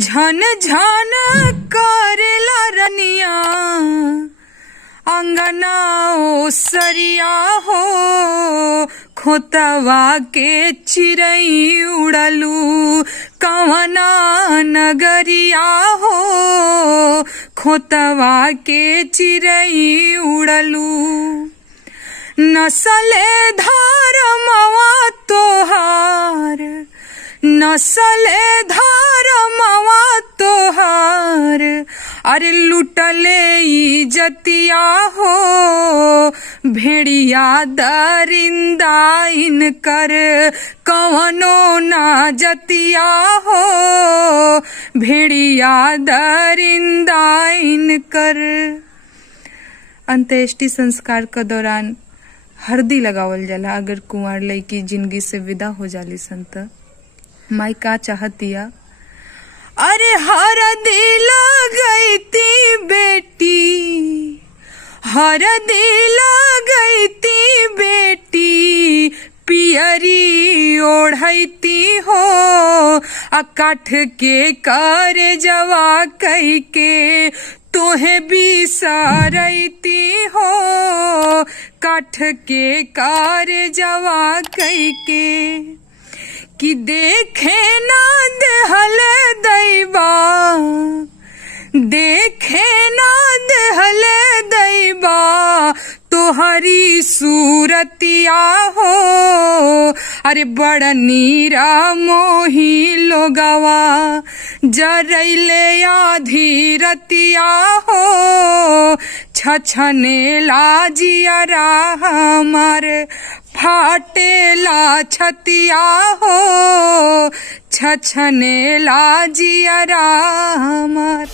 झन झन करेला रनिया अंगना ओसरिया हो खोतवा के चिरई उड़लू कवना नगरिया हो खोतवा के चिरई उड़लू नसले धर्मवा तोहार नसले धर्मवा तोहार अरे लुटले इजतिया हो भेड़िया दरिंदा इनकर कवनो ना जतिया हो भेड़िया दरिंदा इनकर। अंत्येष्टि संस्कार के दौरान हरदी लगावल जाला अगर कुंवार लड़की जिंदगी से विदा हो जाली संत माई का चाहतिया अरे हरदी लगैती बेटी हरदी लगैती बेटी पियरी ओढ़ती हो अकाठ के करे जवा कई के तोहे बिसरती हो काठ के कार्य जवा कई के कि देखे ना देहल दैबा देखे ना देहल दैबा तोहरी सूरतिया हो अरे बड़ नीरा मोही लोगवा जरैले आधीरतिया हो छछने लाजियरा हमर फाटेला छतिया हो छछने लाजियरा हमर।